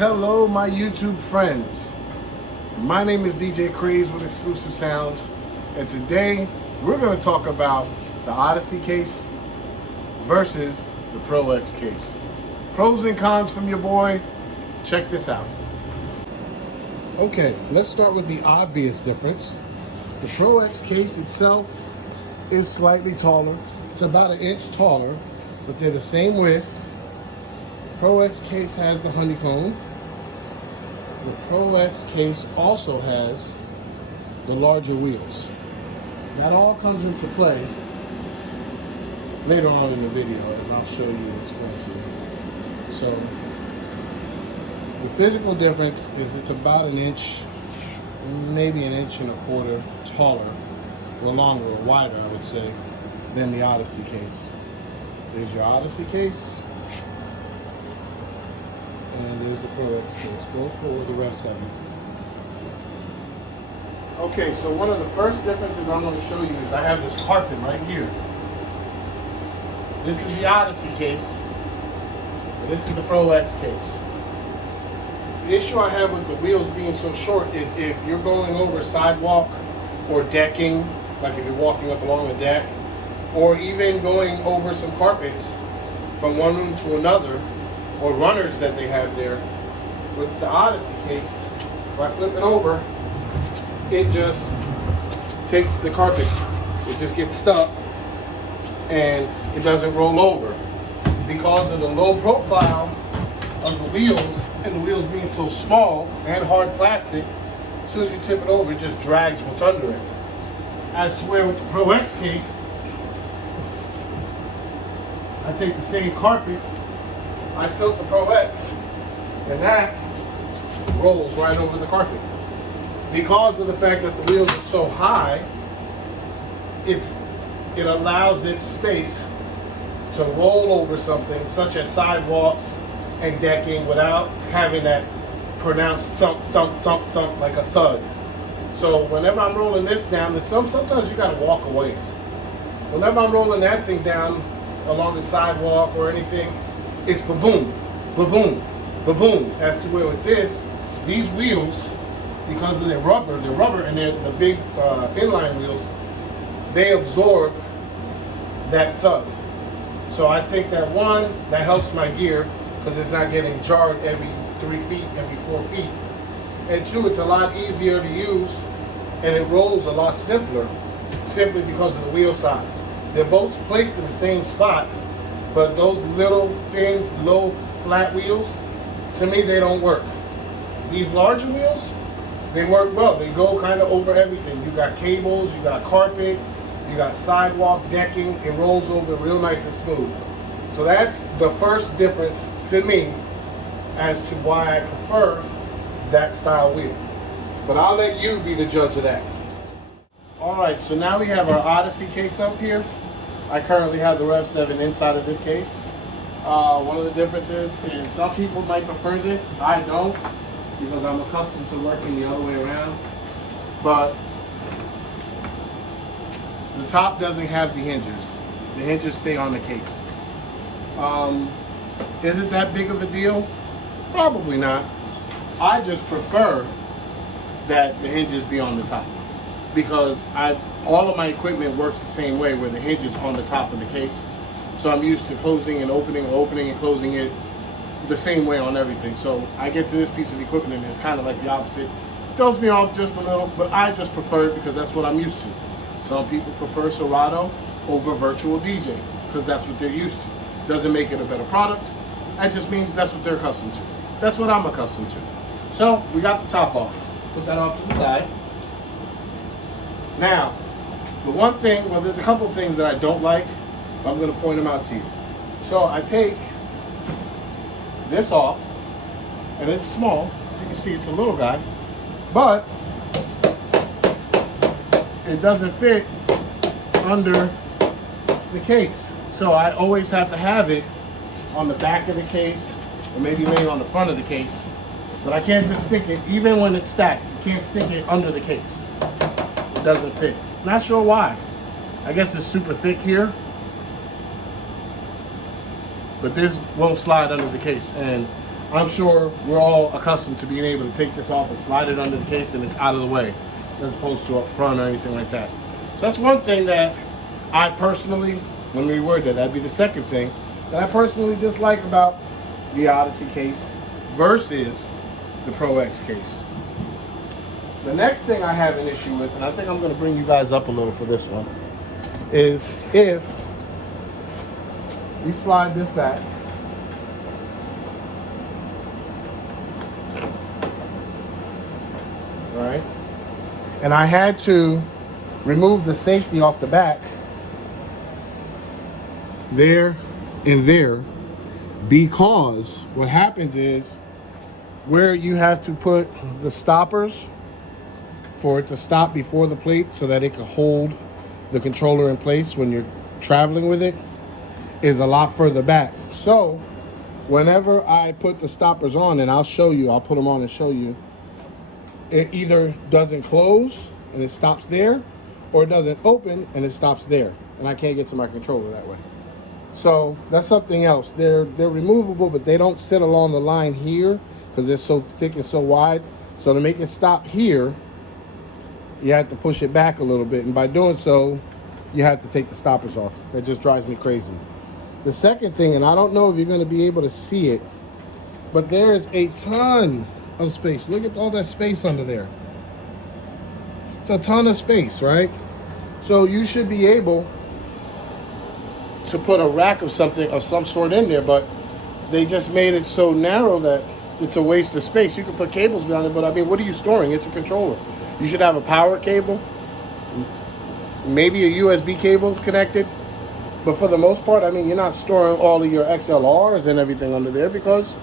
Hello, my YouTube friends. My name is DJ Craze with Exclusive Sounds, and today we're going to talk about the Odyssey case versus the Pro X case. Pros and cons from your boy. Check this out. Okay, let's start with the obvious difference. The Pro X case itself is slightly taller. It's about 1 inch taller, but they're the same width. Pro X case has the honeycomb. The Pro X case also has the larger wheels. That all comes into play later on in the video, as I'll show you and explain to you. So, the physical difference is it's about 1 inch, maybe 1.25 inches taller, or longer, or wider, I would say, than the Odyssey case. There's your Odyssey case. And there's the Pro X case, both for the Rev 7. Okay, so one of the first differences I'm going to show you is I have this carpet right here. This is the Odyssey case, and this is the Pro X case. The issue I have with the wheels being so short is if you're going over sidewalk or decking, like if you're walking up along a deck, or even going over some carpets from one room to another, or runners that they have there. With the Odyssey case, if I flip it over, it just takes the carpet. It just gets stuck and it doesn't roll over. Because of the low profile of the wheels, and the wheels being so small and hard plastic, as soon as you tip it over, it just drags what's under it. As to where with the Pro X case, I take the same carpet, I tilt the Pro X, and that rolls right over the carpet. Because of the fact that the wheels are so high, it allows it space to roll over something such as sidewalks and decking without having that pronounced thump, thump, thump, thump like a thud. So whenever I'm rolling this down, and sometimes you gotta walk a ways. Whenever I'm rolling that thing down along the sidewalk or anything, it's ba-boom, ba-boom, ba-boom. As to where with this, these wheels, because of their rubber and they're the big inline wheels, they absorb that thud. So I think that one, that helps my gear because it's not getting jarred every 3 feet, every 4 feet. And two, it's a lot easier to use and it rolls a lot simpler, simply because of the wheel size. They're both placed in the same spot, but those little thin, low, flat wheels, to me, they don't work. These larger wheels, they work well. They go kind of over everything. You got cables, you got carpet, you got sidewalk, decking. It rolls over real nice and smooth. So that's the first difference to me as to why I prefer that style wheel. But I'll let you be the judge of that. All right, so now we have our Odyssey case up here. I currently have the Rev 7 inside of this case. One of the differences, and some people might prefer this, I don't, because I'm accustomed to working the other way around. But the top doesn't have the hinges. The hinges stay on the case. Is it that big of a deal? Probably not. I just prefer that the hinges be on the top, because all of my equipment works the same way, where the hinge is on the top of the case. So I'm used to closing and opening, or opening and closing it the same way on everything. So I get to this piece of equipment and it's kind of like the opposite. Throws me off just a little, but I just prefer it because that's what I'm used to. Some people prefer Serato over Virtual DJ because that's what they're used to. Doesn't make it a better product. That just means that's what they're accustomed to. That's what I'm accustomed to. So we got the top off. Put that off to the side. Now, the one thing, well, there's a couple of things that I don't like, but I'm going to point them out to you. So I take this off, and it's small. As you can see, it's a little guy, but it doesn't fit under the case. So I always have to have it on the back of the case, or maybe laying on the front of the case. But I can't just stick it, even when it's stacked, you can't stick it under the case. It doesn't fit. Not sure why. I guess it's super thick here. But this won't slide under the case. And I'm sure we're all accustomed to being able to take this off and slide it under the case and it's out of the way, as opposed to up front or anything like that. So that's one thing that I personally, let me reword that, that'd be the second thing, that I personally dislike about the Odyssey case versus the Pro X case. The next thing I have an issue with, and I think I'm going to bring you guys up a little for this one, is if we slide this back, right, and I had to remove the safety off the back, there and there, because what happens is where you have to put the stoppers for it to stop before the plate so that it can hold the controller in place when you're traveling with it is a lot further back. So whenever I put the stoppers on, and I'll show you, I'll put them on and show you, it either doesn't close and it stops there, or it doesn't open and it stops there, and I can't get to my controller that way. So that's something else. They're removable, but they don't sit along the line here because they're so thick and so wide. So to make it stop here, you have to push it back a little bit, and by doing so, you have to take the stoppers off. That just drives me crazy. The second thing, and I don't know if you're going to be able to see it, but there's a ton of space. Look at all that space under there. It's a ton of space, right? So you should be able to put a rack of something of some sort in there, but they just made it so narrow that it's a waste of space. You can put cables down there, but I mean, what are you storing? It's a controller. You should have a power cable, maybe a USB cable connected, but for the most part, I mean, you're not storing all of your XLRs and everything under there, because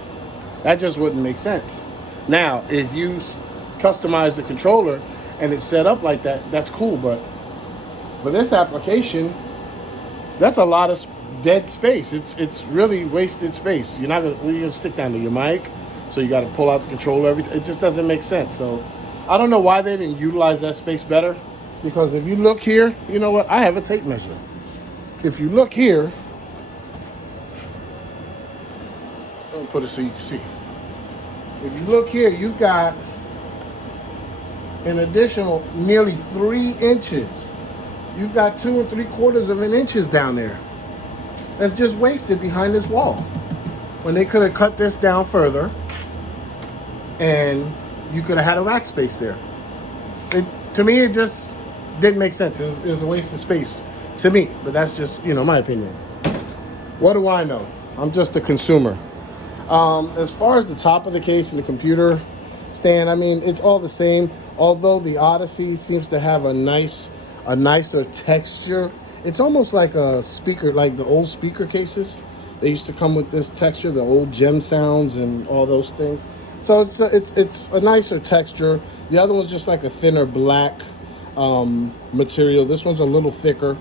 that just wouldn't make sense. Now, if you customize the controller and it's set up like that, that's cool, but for this application, that's a lot of dead space. It's really wasted space. You're not gonna, what are you gonna stick down to your mic? So you got to pull out the controller every time. It just doesn't make sense. So I don't know why they didn't utilize that space better, because if you look here, you know what? I have a tape measure. If you look here, I'll put it so you can see. If you look here, you've got an additional nearly 3 inches. You've got 2 3/4 of an inches down there. That's just wasted behind this wall, when they could have cut this down further and you could have had a rack space there. To me, it just didn't make sense. It was a waste of space to me, but that's just, you know, my opinion. What do I know? I'm just a consumer. As far as the top of the case and the computer stand, I mean, it's all the same, although the Odyssey seems to have a nicer texture. It's almost like a speaker, like the old speaker cases. They used to come with this texture, the old gem sounds and all those things. So it's a nicer texture. The other one's just like a thinner black material. This one's a little thicker,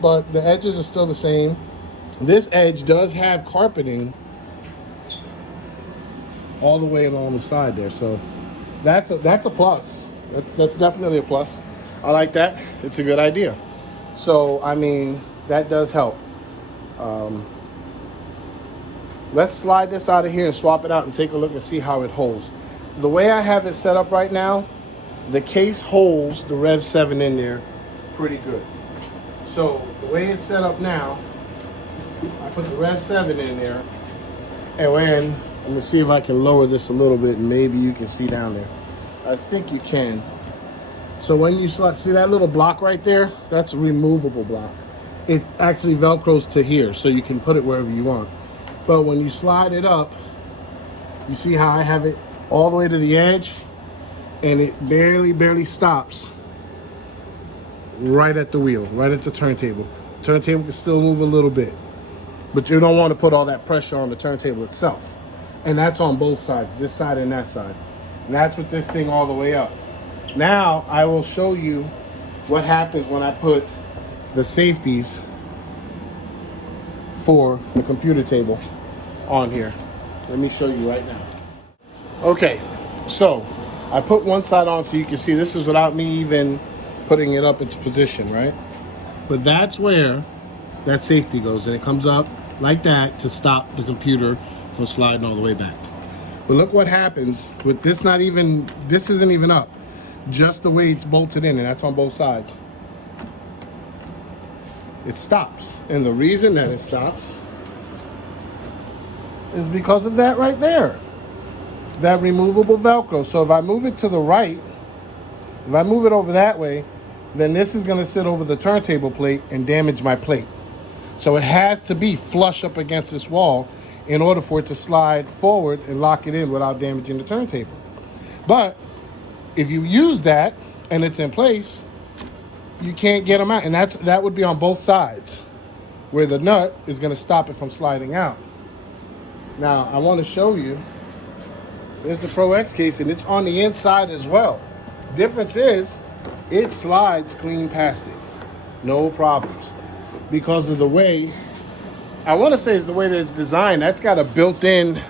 but the edges are still the same. This edge does have carpeting all the way along the side there, so that's a plus. That's definitely a plus. I like that. It's a good idea. So I mean, that does help. Let's slide this out of here and swap it out and take a look and see how it holds. The way I have it set up right now, the case holds the Rev 7 in there pretty good. So the way it's set up now, I put the Rev 7 in there, and when, let me see if I can lower this a little bit and maybe you can see down there. I think you can. So when you slide, see that little block right there? That's a removable block. It actually Velcros to here, so you can put it wherever you want. But when you slide it up, you see how I have it all the way to the edge, and it barely stops right at the wheel, right at the turntable. The turntable can still move a little bit, but you don't want to put all that pressure on the turntable itself. And that's on both sides, this side and that side. And that's with this thing all the way up. Now I will show you what happens when I put the safeties for the computer table on here. Let me show you right now. Okay, so I put one side on so you can see this is without me even putting it up into position, right? But that's where that safety goes, and it comes up like that to stop the computer from sliding all the way back. But look what happens with this this isn't even up. Just the way it's bolted in, and that's on both sides. It stops. And the reason that it stops is because of that right there. That removable Velcro. So if I move it to the right, if I move it over that way, then this is gonna sit over the turntable plate and damage my plate. So it has to be flush up against this wall in order for it to slide forward and lock it in without damaging the turntable. But if you use that and it's in place, you can't get them out. And that would be on both sides, where the nut is gonna stop it from sliding out. Now, I wanna show you, there's the Pro X case, and it's on the inside as well. Difference is, it slides clean past it. No problems. Because of the way, I want to say it's the way that it's designed. That's got a built-in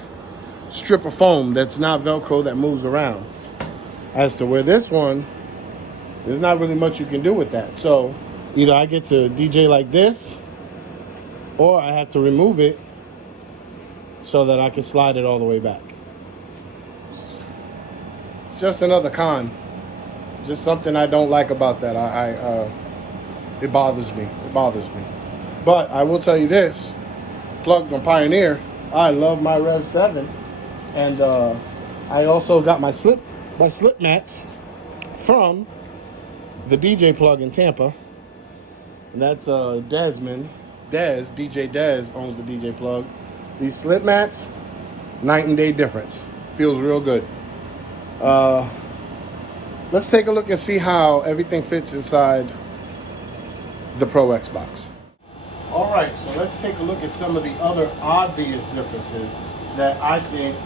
strip of foam that's not Velcro that moves around. As to where this one, there's not really much you can do with that. So either I get to DJ like this, or I have to remove it so that I can slide it all the way back. It's just another con. Just something I don't like about that. It bothers me. It bothers me. But I will tell you this, plugged on Pioneer, I love my Rev 7. And I also got my slip mats from the DJ plug in Tampa. And that's DJ Des owns the DJ plug. These slip mats, night and day difference. Feels real good. Let's take a look and see how everything fits inside the Pro X box. All right, so let's take a look at some of the other obvious differences that I think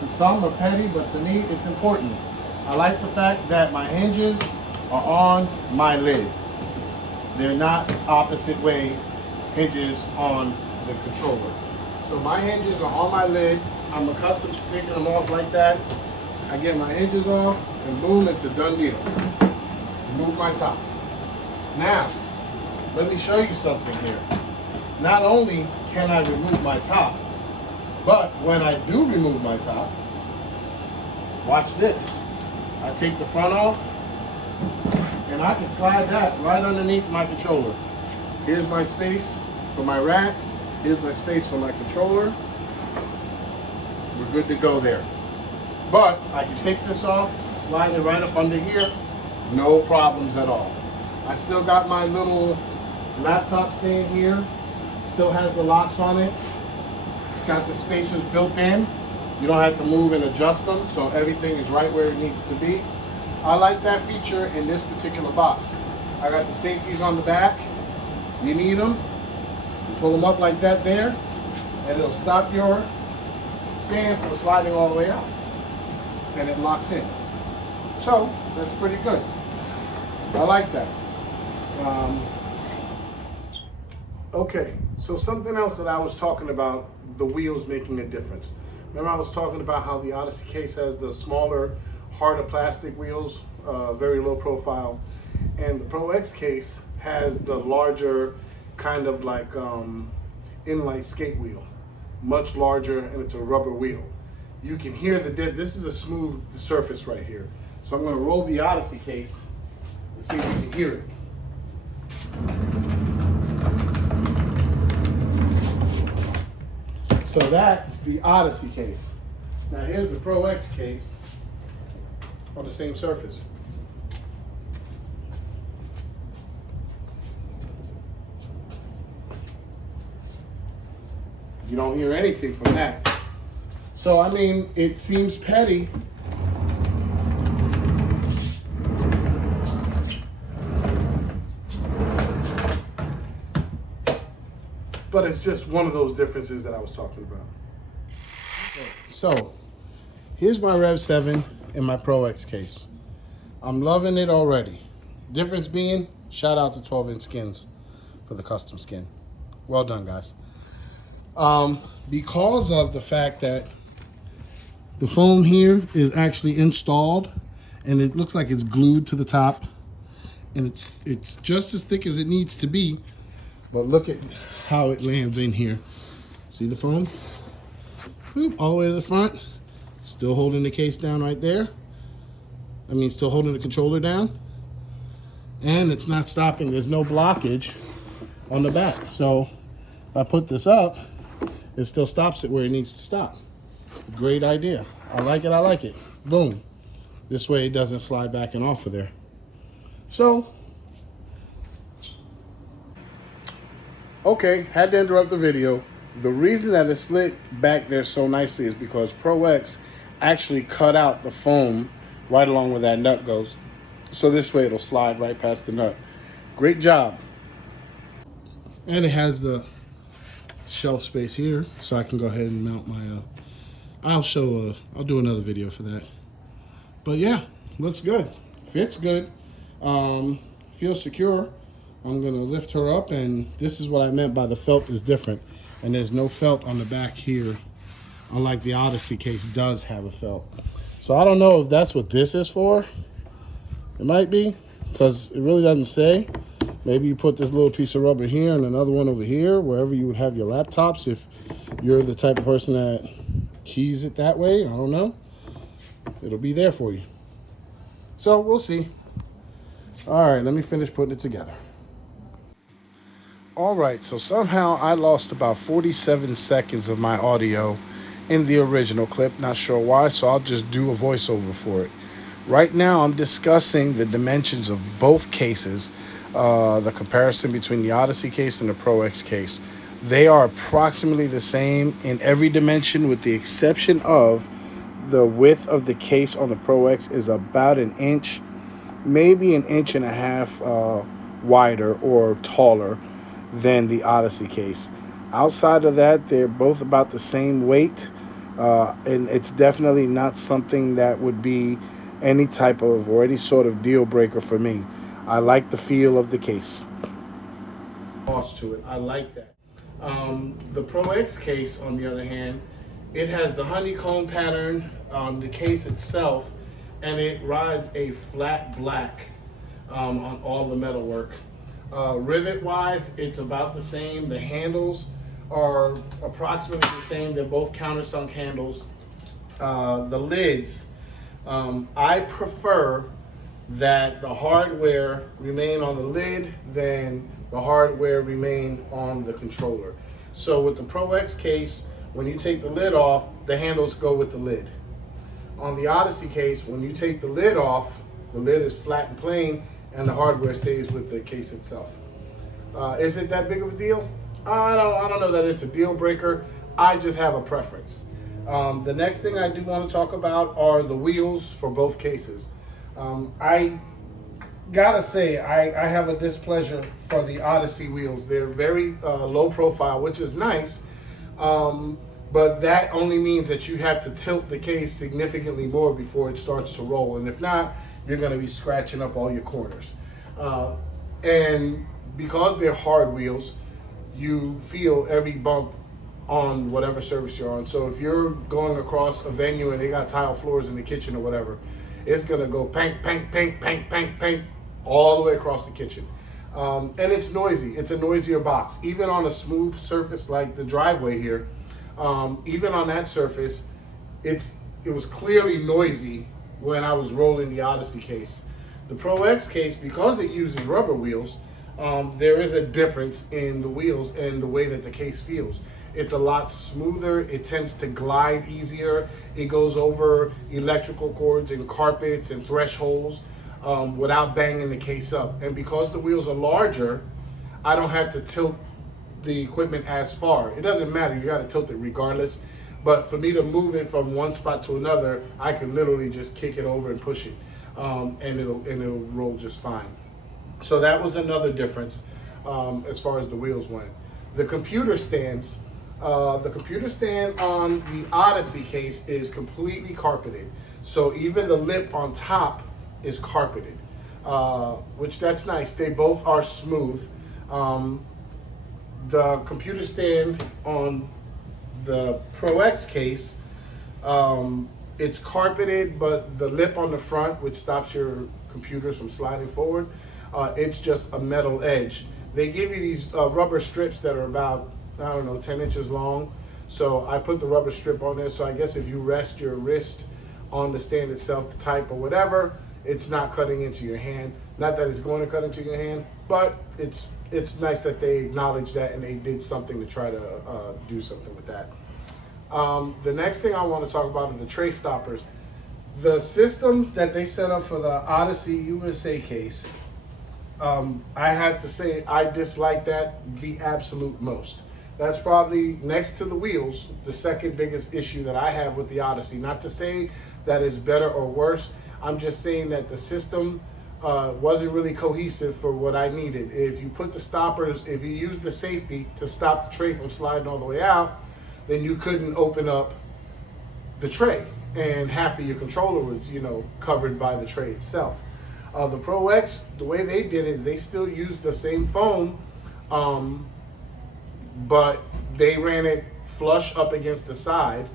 to some are petty, but to me it's important. I like the fact that my hinges are on my lid. They're not opposite way hinges on the controller. So my hinges are on my lid. I'm accustomed to taking them off like that. I get my hinges off, and boom, it's a done deal. Remove my top. Now, let me show you something here. Not only can I remove my top, but when I do remove my top, watch this. I take the front off, and I can slide that right underneath my controller. Here's my space for my rack. Here's my space for my controller. We're good to go there. But I can take this off, slide it right up under here, no problems at all. I still got my little laptop stand here, still has the locks on it. It's got the spacers built in. You don't have to move and adjust them, so everything is right where it needs to be. I like that feature in this particular box. I got the safeties on the back. You need them. You pull them up like that there, and it'll stop your stand from sliding all the way out. And it locks in. So that's pretty good. I like that. Okay, so something else that I was talking about, the wheels making a difference. Remember I was talking about how the Odyssey case has the smaller, harder plastic wheels, very low profile, and the Pro X case has the larger kind of like inline skate wheel, much larger, and it's a rubber wheel. You can hear this is a smooth surface right here. So I'm going to roll the Odyssey case and see if you can hear it. So that's the Odyssey case. Now here's the Pro X case on the same surface. You don't hear anything from that. So, I mean, it seems petty. But it's just one of those differences that I was talking about. Okay. So, here's my Rev 7 in my Pro X case. I'm loving it already. Difference being, shout out to 12-inch skins for the custom skin. Well done, guys. Because of the fact that the foam here is actually installed and it looks like it's glued to the top, and it's just as thick as it needs to be, but look at how it lands in here. See the foam? Boop, all the way to the front. Still holding the case down right there. I mean, still holding the controller down. And it's not stopping. There's no blockage on the back. So if I put this up, it still stops it where it needs to stop. Great idea. I like it, I like it. Boom. This way it doesn't slide back and off of there. So, okay, had to interrupt the video. The reason that it slid back there so nicely is because Pro X actually cut out the foam right along where that nut goes. So this way it'll slide right past the nut. Great job. And it has the shelf space here, so I can go ahead and mount my, I'll do another video for that. But yeah, looks good. Fits good. Feels secure. I'm gonna lift her up, and this is what I meant by the felt is different. And there's no felt on the back here, unlike the Odyssey case does have a felt. So I don't know if that's what this is for. It might be, because it really doesn't say. Maybe you put this little piece of rubber here and another one over here, wherever you would have your laptops, if you're the type of person that keys it that way. I don't know. It'll be there for you. So we'll see. All right, let me finish putting it together. All right, so somehow I lost about 47 seconds of my audio in the original clip. Not sure why, so I'll just do a voiceover for it. Right now, I'm discussing the dimensions of both cases, the comparison between the Odyssey case and the Pro X case. They are approximately the same in every dimension, with the exception of the width of the case on the Pro X is about an inch, maybe an inch and a half wider or taller than the Odyssey case. Outside of that, they're both about the same weight, and it's definitely not something that would be any type of or any sort of deal breaker for me. I like the feel of the case. Cost to it, I like that. The Pro X case, on the other hand, it has the honeycomb pattern on the case itself, and it rides a flat black on all the metalwork. Rivet-wise, it's about the same. The handles are approximately the same. They're both countersunk handles. The lids, I prefer that the hardware remain on the lid than the hardware remain on the controller. So with the Pro X case, when you take the lid off, the handles go with the lid. On the Odyssey case, when you take the lid off, the lid is flat and plain, and the hardware stays with the case itself. Is it that big of a deal? I don't know that it's a deal breaker. I just have a preference. The next thing I do want to talk about are the wheels for both cases. I gotta say, I have a displeasure for the Odyssey wheels. They're very low profile, which is nice, but that only means that you have to tilt the case significantly more before it starts to roll, and if not, you're gonna be scratching up all your corners. And because they're hard wheels, you feel every bump on whatever surface you're on. So if you're going across a venue and they got tile floors in the kitchen or whatever, it's gonna go pank, pank, pank, pank, pank, pank, all the way across the kitchen. And it's noisy. It's a noisier box. Even on a smooth surface like the driveway here, even on that surface, it was clearly noisy when I was rolling the Odyssey case. The Pro X case, because it uses rubber wheels, there is a difference in the wheels and the way that the case feels. It's a lot smoother. It tends to glide easier. It goes over electrical cords and carpets and thresholds without banging the case up. And because the wheels are larger, I don't have to tilt the equipment as far. It doesn't matter. You got to tilt it regardless. But for me to move it from one spot to another, I could literally just kick it over and push it, and it'll roll just fine. So that was another difference as far as the wheels went. The computer stands. The computer stand on the Odyssey case is completely carpeted. So even the lip on top is carpeted, which that's nice. They both are smooth. The computer stand on the Pro X case, it's carpeted, but the lip on the front, which stops your computers from sliding forward, it's just a metal edge. They give you these rubber strips that are about, I don't know, 10 inches long. So I put the rubber strip on there, so I guess if you rest your wrist on the stand itself to type or whatever, it's not cutting into your hand. Not that it's going to cut into your hand, but it's nice that they acknowledge that and they did something to try to do something with that. The next thing I want to talk about are the tray stoppers. The system that they set up for the Odyssey USA case, I have to say I dislike that the absolute most. That's probably, next to the wheels, the second biggest issue that I have with the Odyssey. Not to say that it's better or worse, I'm just saying that the system wasn't really cohesive for what I needed. If you put the stoppers, if you use the safety to stop the tray from sliding all the way out, then you couldn't open up the tray, and half of your controller was, you know, covered by the tray itself. The Pro X, the way they did it is they still used the same foam, but they ran it flush up against the side,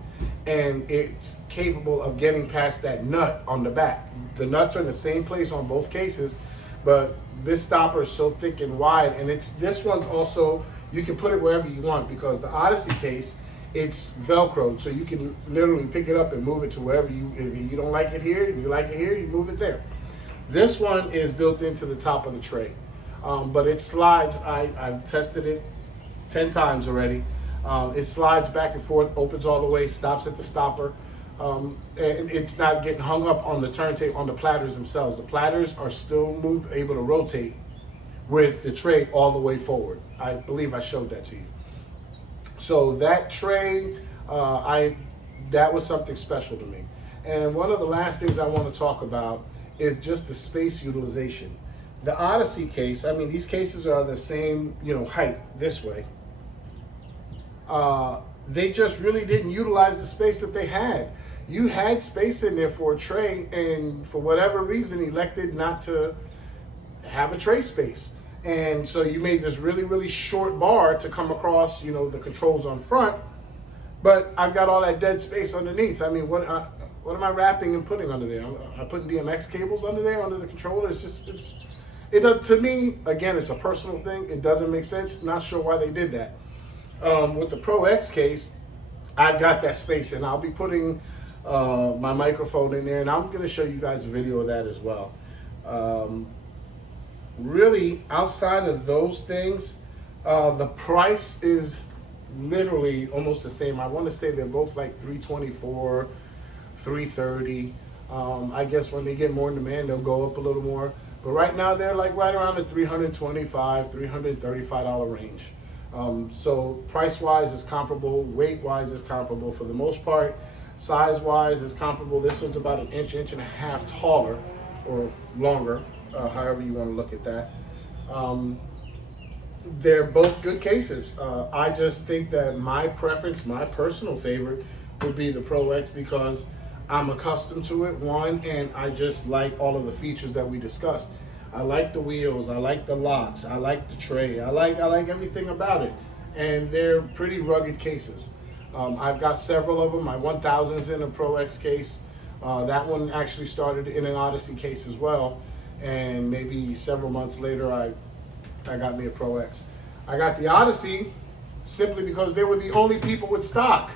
and it's capable of getting past that nut on the back. The nuts are in the same place on both cases, but this stopper is so thick and wide, and this one's also, you can put it wherever you want, because the Odyssey case, it's Velcroed, so you can literally pick it up and move it to wherever if you don't like it here, and you like it here, you move it there. This one is built into the top of the tray, but it slides. I've tested it 10 times already. It slides back and forth, opens all the way, stops at the stopper, and it's not getting hung up on the turntable, on the platters themselves. The platters are still able to rotate with the tray all the way forward. I believe I showed that to you. So that tray, that was something special to me. And one of the last things I want to talk about is just the space utilization. The Odyssey case, I mean, these cases are the same, you know, height this way. They just really didn't utilize the space that they had. You had space in there for a tray, and for whatever reason elected not to have a tray space. And so you made this really, really short bar to come across, you know, the controls on front, but I've got all that dead space underneath. I mean, what am I wrapping and putting under there? I'm putting DMX cables under there, under the controller. It's just, it does, to me, again, it's a personal thing. It doesn't make sense. Not sure why they did that. With the Pro X case, I've got that space, and I'll be putting my microphone in there, and I'm going to show you guys a video of that as well. Really, outside of those things, the price is literally almost the same. I want to say they're both like $324, $330. I guess when they get more in demand, they'll go up a little more. But right now, they're like right around the $325, $335 range. So price-wise is comparable, weight-wise is comparable for the most part. Size-wise is comparable. This one's about an inch and a half taller or longer, however you want to look at that. They're both good cases. I just think that my preference, my personal favorite, would be the Pro X because I'm accustomed to it, one, and I just like all of the features that we discussed. I like the wheels, I like the locks, I like the tray, I like everything about it. And they're pretty rugged cases. I've got several of them. My 1000's in a Pro X case. That one actually started in an Odyssey case as well. And maybe several months later, I got me a Pro X. I got the Odyssey simply because they were the only people with stock.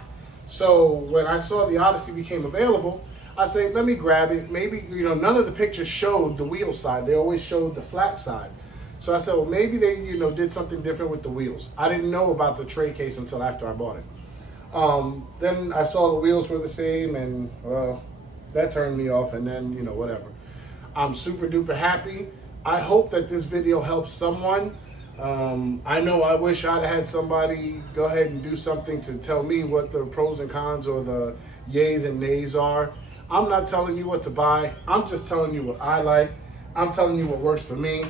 So when I saw the Odyssey became available, I said, let me grab it. Maybe, you know, none of the pictures showed the wheel side. They always showed the flat side. So I said, well, maybe they, you know, did something different with the wheels. I didn't know about the tray case until after I bought it. Then I saw the wheels were the same, and well, that turned me off, and then, you know, whatever. I'm super duper happy. I hope that this video helps someone. I know I wish I'd had somebody go ahead and do something to tell me what the pros and cons or the yays and nays are. I'm not telling you what to buy. I'm just telling you what I like. I'm telling you what works for me.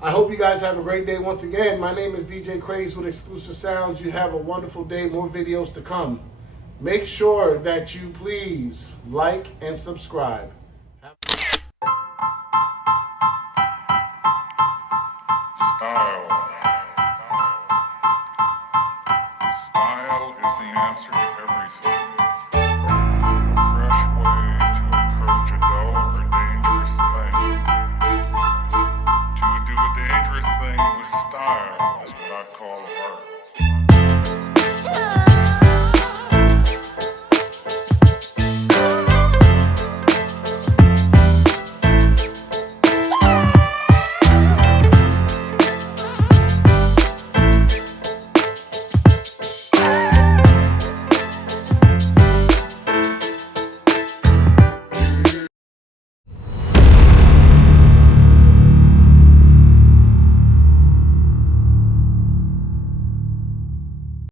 I hope you guys have a great day once again. My name is DJ Craze with Exclusive Sounds. You have a wonderful day. More videos to come. Make sure that you please like and subscribe. Style is the answer to everything. A fresh way to approach a dull or dangerous thing. To do a dangerous thing with style is what I call art.